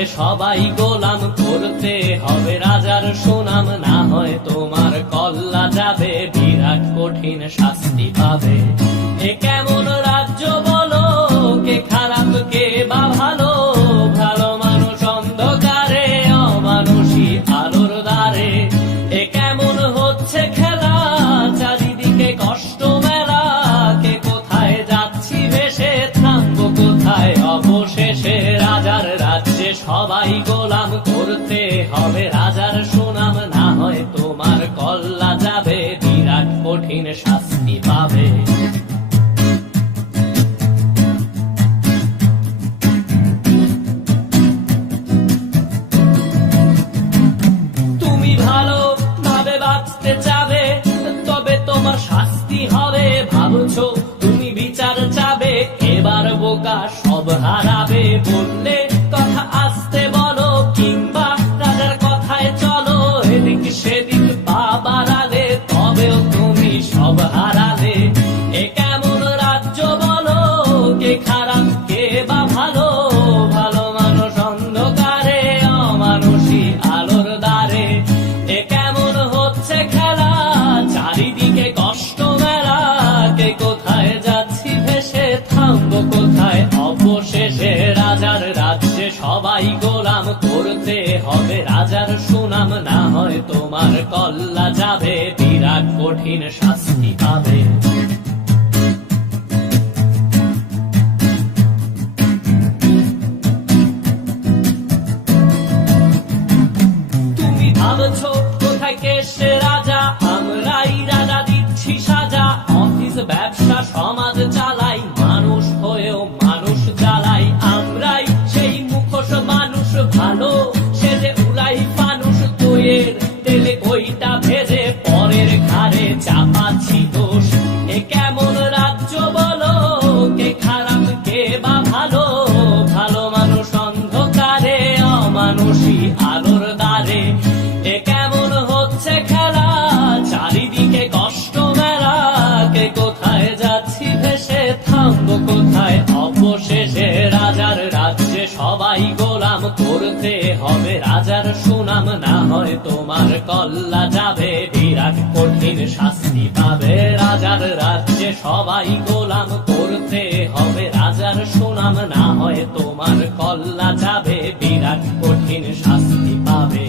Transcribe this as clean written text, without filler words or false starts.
রাজ্যে সবাই গোলাম, করতে হবে রাজার সুনাম, না হয় তোমার কল্লা যাবে, বিরাট কঠিন শাস্তি পাবে। এ কেমন রাজ্য বলো, কে খারাপ কে বা ভালো, ভালো মানুষ অন্ধকারে, অমানুষী আলোর দ্বারে। এ কেমন হচ্ছে খেলা, চারিদিকে কষ্ট মেলা, কে কোথায় যাচ্ছি ভেসে, থামবো কোথায় অবশেষে। রাজার রাজ্যে সবাই গোলাম, করতে হবে রাজার সুনাম, না হয় তোমার কল্লা যাবে, বিরাট কঠিন শাস্তি পাবে। তুমি ভালো ভাবে বাঁচতে চাবে, তবে তোমার শাস্তি হবে। ভাবছো তুমি বিচার চাবে, এবার বোকা সব হারাবে। বললে কথা আস্তে বলো, কিংবা রাজার কথায় চলো, এদিক সেদিক পা বাড়ালে, তবেও তুমি সব হারালে। এ কেমন রাজ্য বলো, কে খারাপ কে বা ভালো, ভালো মানুষ অন্ধকারে, অমানুষী আলোর দ্বারে। এ কেমন হচ্ছে খেলা, চারিদিকে কষ্ট মেলা, কে কোথায় যাচ্ছি ভেসে, থামবো কোথায় অবশেষে। রাজার রাজ্যে সবাই গোলাম, করতে হবে রাজার সুনাম, না হয় তোমার কল্লা যাবে, বিরাট কঠিন শাস্তি পাবে। তুমি ভাবছো কোথায় কে সে রাজা, আমরাই রাজা দিচ্ছি সাজা। অফিস ব্যবসা সমাজ চালাই, মানুষ হয়েও মানুষ জ্বালাই। আমরাই সেই মুখোশ মানুষ ভালো, সে যে উড়াই ফানুষ, দইয়ের তেলে ওইটা ভেজে, পরের ঘাড়ে চাপাচ্ছি দোষ। এ কেমন রাজ্য বলো, কে খারাপ কে বা ভালো, ভালো মানুষ অন্ধকারে, অমানুষী আলোর দ্বারে। এ কেমন হচ্ছে খেলা, চারিদিকে কষ্ট মেলা, কে কোথায় যাচ্ছি ভেসে, থামবো কোথায় অবশেষে। রাজার রাজ্যে সবাই গোলাম, করতে হবে রাজার সুনাম, না হয় তোমার কল্লা যাবে, বিরাট কঠিন শাস্তি পাবে। রাজার রাজ্যে সবাই গোলাম, করতে হবে রাজার সুনাম, না হয় তোমার কল্লা যাবে, বিরাট কঠিন শাস্তি পাবে।